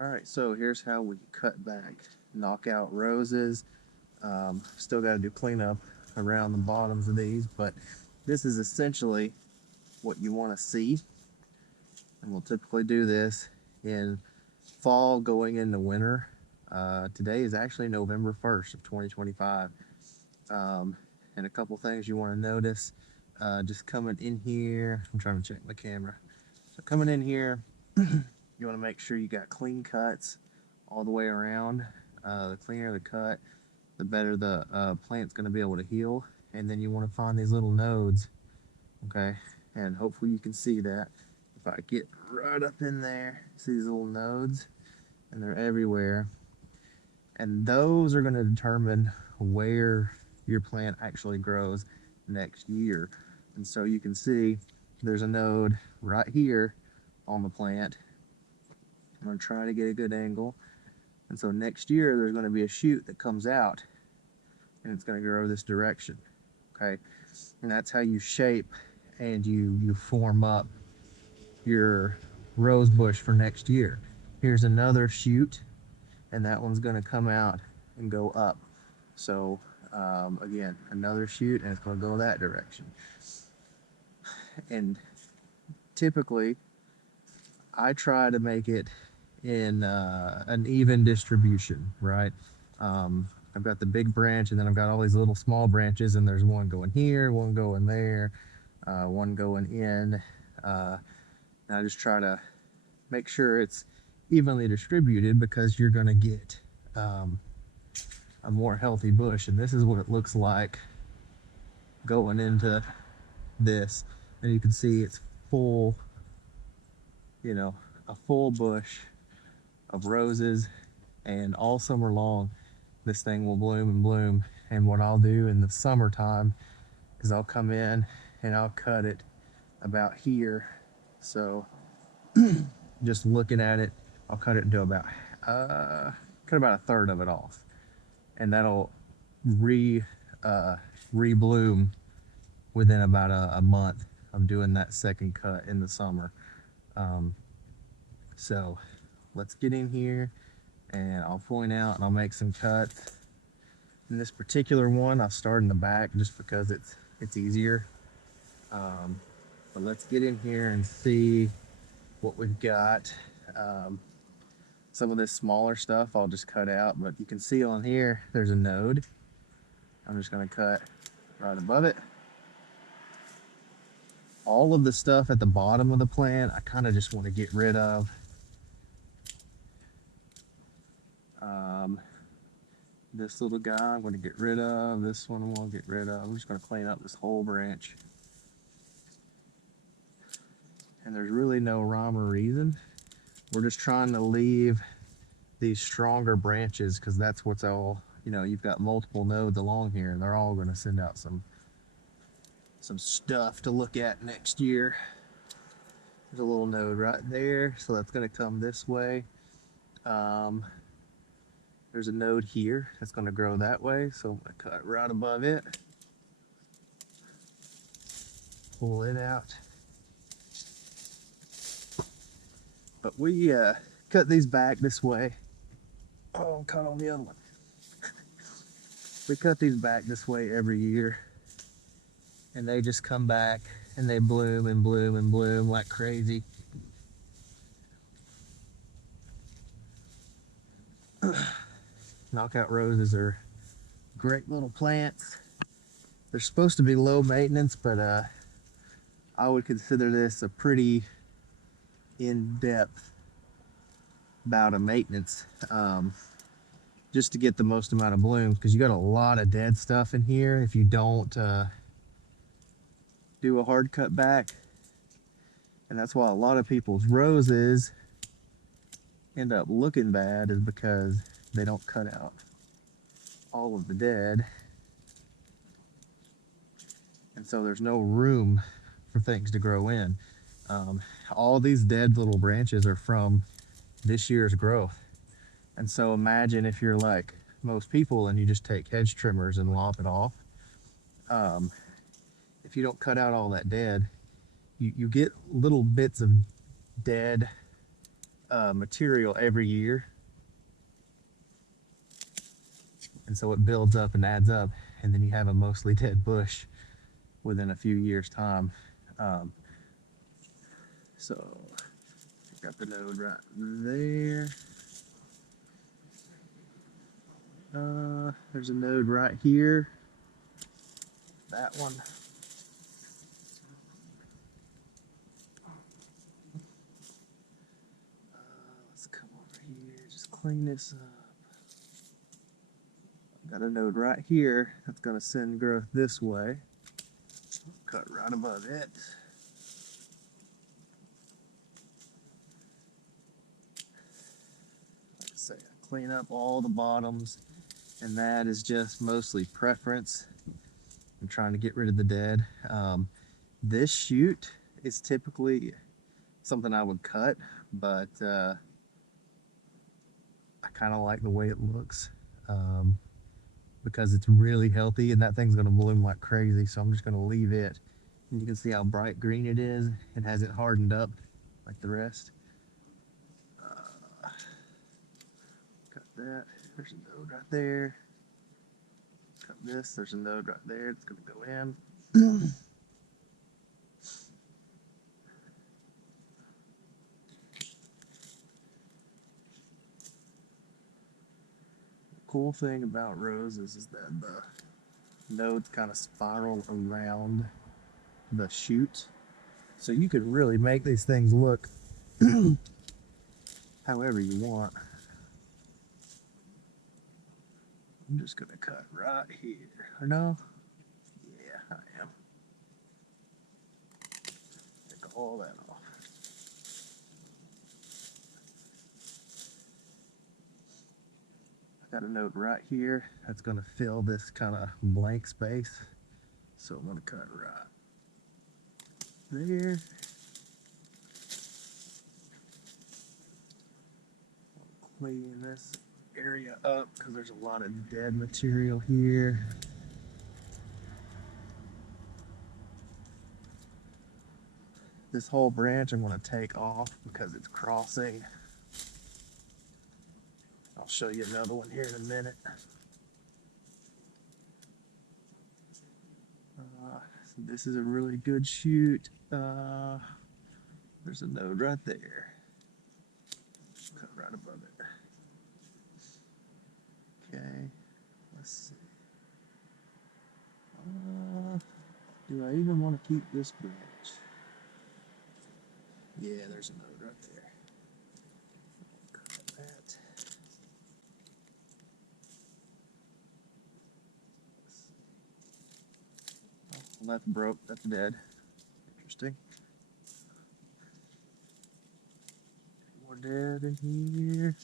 All right, so here's how we cut back, knock out roses. Still got to do cleanup around the bottoms of these, but this is essentially what you want to see. And we'll typically do this in fall going into winter. Today is actually November 1st of 2025. Um, and a couple things you want to notice. Just coming in here, I'm trying to check my camera. So coming in here, you want to make sure you got clean cuts all the way around. The cleaner the cut, the better the plant's going to be able to heal. And then you want to find these little nodes, okay? And hopefully you can see that. If I get right up in there, see these little nodes, and they're everywhere. And those are going to determine where your plant actually grows next year. And so you can see there's a node right here on the plant. I'm going to try to get a good angle. And so next year there's going to be a shoot that comes out and it's going to grow this direction. Okay. And that's how you shape and you form up your rose bush for next year. Here's another shoot, and that one's going to come out and go up. So again, another shoot, and it's going to go that direction. And typically, I try to make it in an even distribution, right? I've got the big branch, and then I've got all these little small branches, and there's one going here, one going there, one going in. And I just try to make sure it's evenly distributed because you're going to get a more healthy bush. And this is what it looks like going into this. And you can see it's full, you know, a full bush of roses. And all summer long, this thing will bloom and bloom. And what I'll do in the summertime is I'll come in and I'll cut it about here. So just looking at it, I'll cut it into cut about a third of it off, and that'll re rebloom within about a month of doing that second cut in the summer. Um, so let's get in here, and I'll point out and I'll make some cuts. In this particular one, I'll start in the back just because it's easier. Um, but let's get in here and see what we've got. Um, some of this smaller stuff I'll just cut out, but you can see on here there's a node. I'm just going to cut right above it. All of the stuff at the bottom of the plant I kind of just want to get rid of. Um, this little guy I'm going to get rid of. This one I won't get rid of. I'm just going to clean up this whole branch. And there's really no rhyme or reason. We're just trying to leave these stronger branches because that's what's all, you've got multiple nodes along here and they're all going to send out some stuff to look at next year. There's a little node right there, so that's going to come this way. There's a node here that's going to grow that way, so I'm going to cut right above it, pull it out. But we cut these back this way. Oh, I'm cut on the other one. We cut these back this way every year, and they just come back and they bloom and bloom and bloom like crazy. Knockout roses are great little plants. They're supposed to be low maintenance, but I would consider this a pretty in-depth bout of maintenance, just to get the most amount of blooms, because you got a lot of dead stuff in here if you don't do a hard cut back. And that's why a lot of people's roses end up looking bad, is because they don't cut out all of the dead, and so there's no room for things to grow in. All these dead little branches are from this year's growth. And so imagine if you're like most people and you just take hedge trimmers and lop it off. If you don't cut out all that dead, you get little bits of dead material every year, and so it builds up and adds up, and then you have a mostly dead bush within a few years' time. Um, so got the node right there. There's a node right here. That one. Let's come over here, just clean this up. Got a node right here that's going to send growth this way. Cut right above it. Like I say, I clean up all the bottoms, and that is just mostly preference. I'm trying to get rid of the dead. This shoot is typically something I would cut, but I kind of like the way it looks. Because it's really healthy, and that thing's going to bloom like crazy, so I'm just going to leave it. And you can see how bright green it is. It has it hardened up like the rest. Cut that. There's a node right there. Cut this. There's a node right there. It's going to go in. Cool thing about roses is that the nodes kind of spiral around the shoot, so you could really make these things look however you want. I'm just gonna cut right here. Or no? Yeah, I am. Take all that off. I got a node right here that's gonna fill this kind of blank space. So I'm gonna cut right there. Clean this area up because there's a lot of dead material here. This whole branch I'm going to take off because it's crossing. I'll show you another one here in a minute. So this is a really good shoot. There's a node right there. Cut right above it. Okay, let's see. Do I even want to keep this branch? Yeah, there's a node right there. Cut that. Oh, well, that's broke. That's dead. Interesting. More dead in here.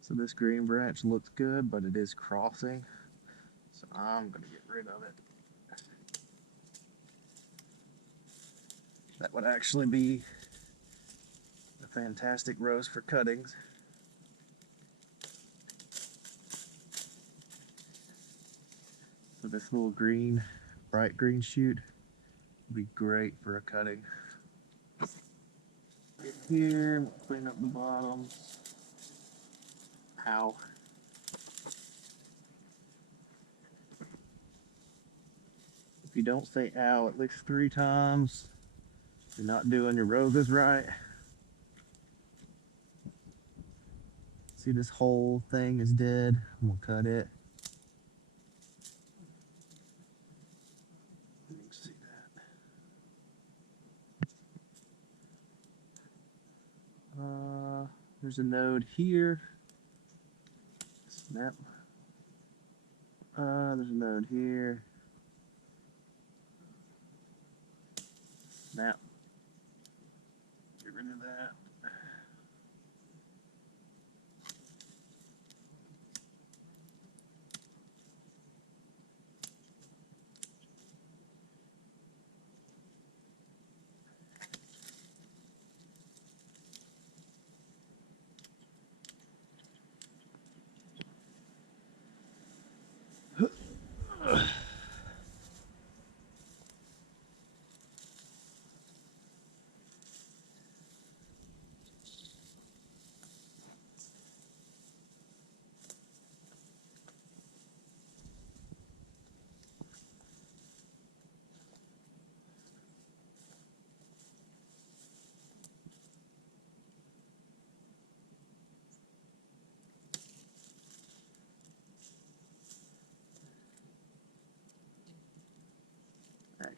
So this green branch looks good, but it is crossing. So I'm going to get rid of it. That would actually be a fantastic rose for cuttings. So this little green, bright green shoot would be great for a cutting. Get here, clean up the bottom. Ow. If you don't say ow at least 3 times, you're not doing your roses right. See, this whole thing is dead. I'm gonna cut it. You can see that. There's a node here. Snap. There's a node here. Snap. Get rid of that.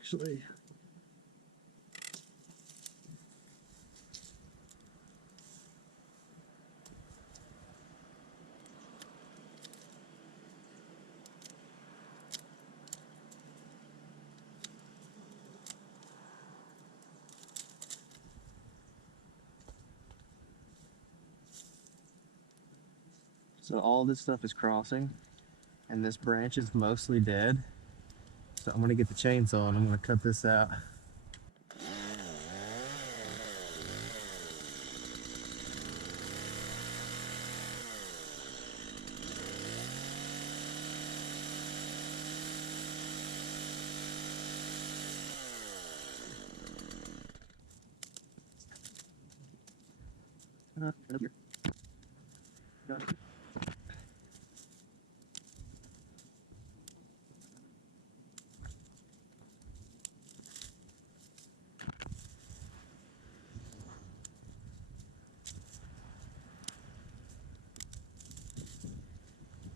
actually. So all this stuff is crossing, and this branch is mostly dead. So I'm gonna get the chainsaw and I'm gonna cut this out.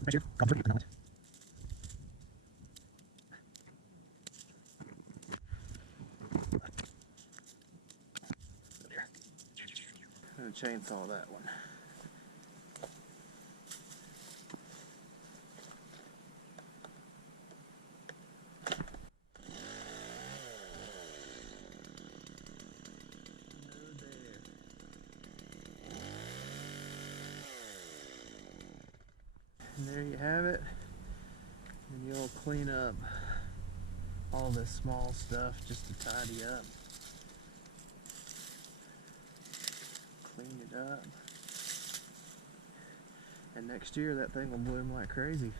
Right here, come through. I'm gonna chainsaw that one. And there you have it. And you'll clean up all this small stuff just to tidy up. Clean it up. And next year that thing will bloom like crazy.